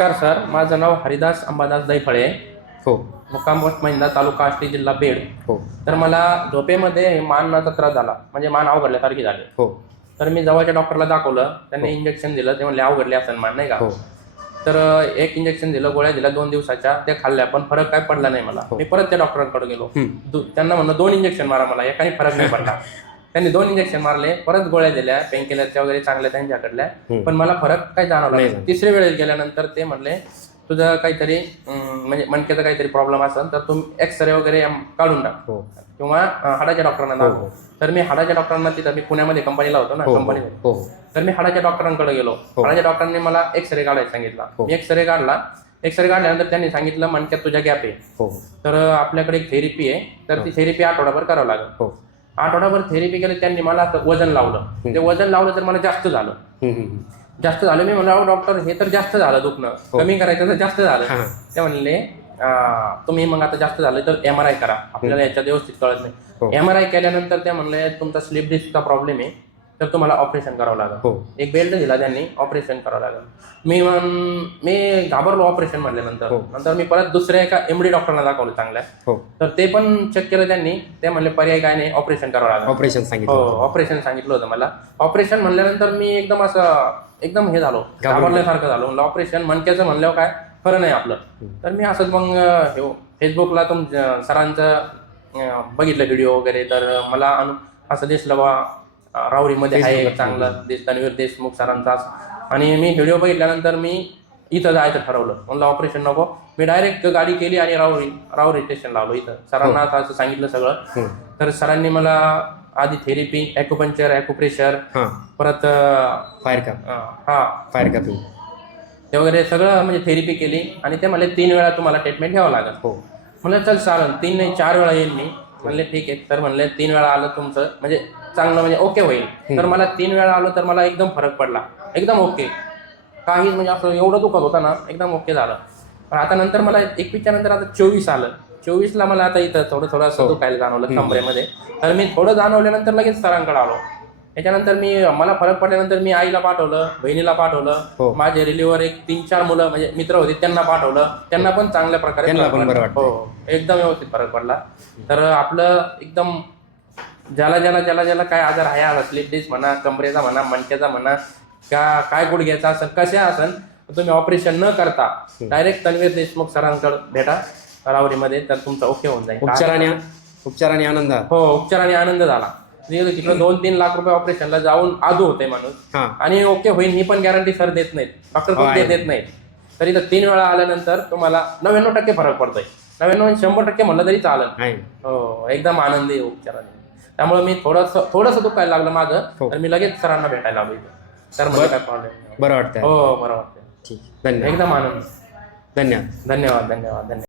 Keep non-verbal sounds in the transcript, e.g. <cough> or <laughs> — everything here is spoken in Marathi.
नमस्कार सर माझं नाव हरिदास अंबादास दैफळे हो. मुक्काम पोस्ट महिंदा तालुका आष्टी जिल्हा बीड. हो. तर मला झोपेमध्ये माननाचा त्रास झाला. म्हणजे मान अवघडल्यासारखी झाली. हो. तर मी जवळच्या डॉक्टरला दाखवलं. त्यांनी इंजेक्शन दिलं. ते म्हणले अवघडले असेल मान नाही का? हो. तर एक इंजेक्शन दिलं गोळ्या दिल्या दोन दिवसाच्या. त्या खाल्ल्या पण फरक काय पडला नाही मला. मी परत त्या डॉक्टरांकडे गेलो. त्यांना म्हणलं दोन इंजेक्शन मारा मला. एकाने फरक नाही पडला. <laughs> त्यांनी दोन इंजेक्शन मारले परत गोळ्या दिल्या पेन किलरच्या वगैरे चांगल्या त्यांच्याकडल्या. पण मला फरक काय जाणवला नाही तिसऱ्या वेळेस गेल्यानंतर ते म्हणले तुझं काहीतरी अं, म्हणजे मणक्याचा काहीतरी प्रॉब्लेम असेल तर तू एक्सरे वगैरे काढून टाक. हो. किंवा अं, हाडाच्या डॉक्टरांना दाखव. तर मी हाडाच्या डॉक्टरांना तिथं मी पुण्यामध्ये कंपनीला होतो ना हो कंपनी हो. तर मी हाडाच्या डॉक्टरांकडे गेलो. हाडाच्या डॉक्टरांनी मला एक्सरे काढायला सांगितला. हो. मी एक्सरे काढला. एक्सरे काढल्यानंतर त्यांनी सांगितलं मणक्यात तुझ्या गॅप आहे. हो. तर आपल्याकडे एक थेरपी आहे. तर ती थेरपी आठवडाभर करावं लागेल. हो. आठवडाभर थेरपी केली त्यांनी मला आता वजन लावलं. ते वजन लावलं तर मला जास्त झालं. जास्त झालं. मी म्हणलं "अहो, डॉक्टर हे तर जास्त झालं दुखणं. कमी करायचं तर जास्त झालं. हा. ते म्हणले "अं, तुम्ही मग आता जास्त झालं तर एम आर आय करा. आपल्याला याच्यात व्यवस्थित कळत हो. नाही एम आर आय केल्यानंतर ते म्हणले तुमचा स्लिप डिस्कचा प्रॉब्लेम आहे. तर तुम्हाला ऑपरेशन करावं लागेल. हो. एक बेल्ट दिला त्यांनी ऑपरेशन करावं लागेल. मी म्हण- मी घाबरलो ऑपरेशन म्हटल्यानंतर हो. नंतर मी परत दुसऱ्या एका एमडी डॉक्टरला दाखवलं चांगल्या. हो. तर ते पण चेक केलं त्यांनी. ते म्हणले पर्याय काय नाही ऑपरेशन करावं लागेल. ऑपरेशन हो सांगितलं ऑपरेशन सांगितलं होतं मला. ऑपरेशन म्हणल्यानंतर मी एकदम असं एकदम हे झालो. घाबरल्यासारखं झालो. म्हणलं ऑपरेशन मणक्याचं म्हणल्यावर काय? खरं नाही आपलं. तर मी असंच मग अं, हे फेसबुकला तुम सरांचं अं, बघितलं व्हिडिओ वगैरे. तर मला अनु असं दिसलं बा अं, राहुरीमध्ये आहे चांगलं देश तन्वीर देशमुख सरांचा. आणि मी व्हिडिओ बघितल्यानंतर मी इथं जायचं ठरवलं. म्हणलं ऑपरेशन नको. मी डायरेक्ट गाडी केली आणि राहुरी राहुरी स्टेशन लावलो इथं. सरांना आता असं सांगितलं सगळं. तर सरांनी मला आधी थेरपी ॲक्युपंक्चर ॲक्युप्रेशर हां. परत फायर का अं, हा. फायर का तुम्ही ते वगैरे सगळं म्हणजे थेरपी केली. आणि ते म्हणले तीन वेळा तुम्हाला ट्रीटमेंट घ्यावं लागेल. हो. म्हणलं चल चालेल तीन नाही चार वेळा येईल मी. म्हणले ठीक आहे. तर म्हणले तीन वेळा आलं तुमचं. म्हणजे चांगलं म्हणजे ओके होईल. तर मला तीन वेळा आलो तर मला एकदम फरक पडला. एकदम ओके काही म्हणजे असं एवढं दुखत होतं ना एकदम ओके झालं. पण आता नंतर मला एकवीसच्या नंतर आता चोवीस आलं. चोवीसला मला आता इथं थोडं थोडं असं दुखायला जाणवलं कमरेमध्ये. तर मी थोडं जाणवल्यानंतर लगेच सरांकडे आलो. त्याच्यानंतर मी मला फरक पडल्यानंतर मी आईला पाठवलं बहिणीला हो. पाठवलं माझे रिलीवर एक तीन चार मुलं म्हणजे मित्र होते त्यांना पाठवलं. त्यांना पण चांगल्या प्रकारे. हो एकदम व्यवस्थित फरक पडला. तर आपलं एकदम ज्याला ज्याला ज्याला ज्याला काय आजार आहे आता स्लिप डिस्क म्हणा कमरेचा म्हणा मणक्याचा म्हणा का काय गुडघ्याचा असेल कशा असेल तुम्ही ऑपरेशन न करता डायरेक्ट तन्वीर देशमुख सरांकडे भेटा रावरीमध्ये तर तुमचा ओके होऊन जाईल. उपचाराने उपचाराने आनंद. हो उपचाराने आनंद झाला. तिकडे तिकडे दोन तीन लाख रुपये ऑपरेशनला जाऊन आदू होते माणूस. हां. आणि ओके होईल ही पण गॅरंटी सर देत नाहीत. डॉक्टर हो, पण आहे. ते देत नाहीत. तर इथं तीन वेळा आल्यानंतर तुम्हाला नव्याण्णव टक्के फरक पडतोय. नव्याण्णव शंभर टक्के म्हणलं तरी चालेल. आहे हो एकदम आनंदी उपचाराने त्यामुळे मी थोडंसं थोडंसं दुखायला लागलं माझं हो. तर मी लगेच सरांना भेटायला आलो इथं. सर म्हणजे काय प्रॉब्लेम बरं वाटतंय. हो बरोबर ठीक. धन्यवाद. एकदम आनंद. धन्यवाद. धन्यवाद धन्यवाद धन्यवाद.